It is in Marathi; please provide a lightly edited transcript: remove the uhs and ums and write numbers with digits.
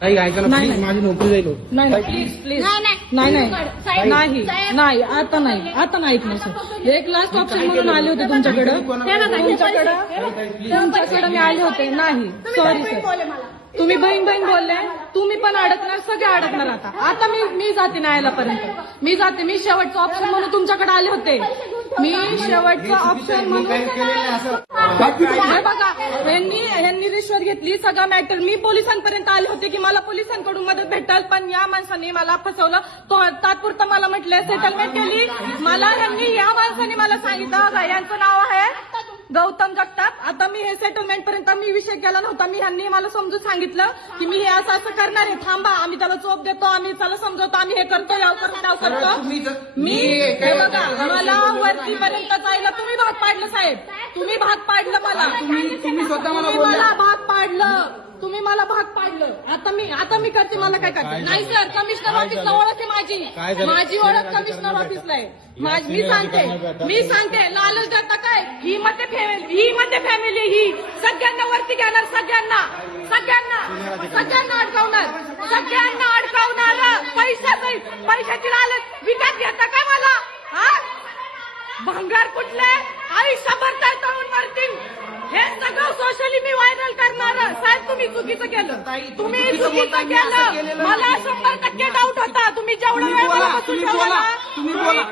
काही ऐका ना नाही, प्लीज, नाही. माझी नोकरी जाईल हो. नाही नाही प्लीज प्लीज नाही नाही आता नाही ऐकणार सर. एक लास्ट ऑप्शन म्हणून आले होते तुमच्याकडं मी आले होते. नाही सॉरी सर, तुम्ही बहीण बोलले, तुम्ही पण अडकणार, सगळे अडकणार. आता मी जाते न्यायालयापर्यंत, मी जाते. मी शेवटचा ऑप्शन म्हणून तुमच्याकडे आले होते. मी शेवटचा ऑप्शन म्हणून हे बघा, ह्यांनी रिश्वत घेतली, सगळा मॅटर. मी पोलिसांपर्यंत आले होते की मला पोलिसांकडून मदत भेटेल, पण या माणसाने मला फसवलं. तो तात्पुरतं मला म्हटलं सेटलमेंट केली. या माणसाने मला सांगितलं बघा, यांचं नाव आहे गौतम जगताप. आता मी हे सेटलमेंट पर्यंत मी विषय केला नव्हता. ह्यांनी मला समजून सांगितलं की मी हे असं करणार आहे, थांबा, आम्ही त्याला चोप देतो, आम्ही त्याला समजवतो, आम्ही हे करतो, याव करतो. मी हे बघा, मला वरतीपर्यंत जायला तुम्ही भाग पाडलं साहेब, तुम्ही भाग पाडलं मला, तुम्ही स्वतः मला तुम्ही बोलला. मला भाग पाडलं, तुम्ही मला भाग पाडलं. आता मी करते, मला काय करायचं नाही सर. कमिशनर ऑफिसला ओळख आहे माझी ओळख कमिशनर ऑफिसला आहे. मी सांगते लालच जाता काय, ही मध्ये फॅमिली ही सगळ्यांना वरती घेणार, सगळ्यांना अडकवणार पैशाची लालच विकत घेता काय मला? हा, भंगार कुठले आयुष्यभर तळून मारतील. हे सगळं सोशली मी व्हायरल करणार. साहेब तुम्ही चुकीचं केलं, मला 100% डाऊट होता. तुम्ही जेवढा वेळ मला बसून ठेवला, तुम्ही बोला.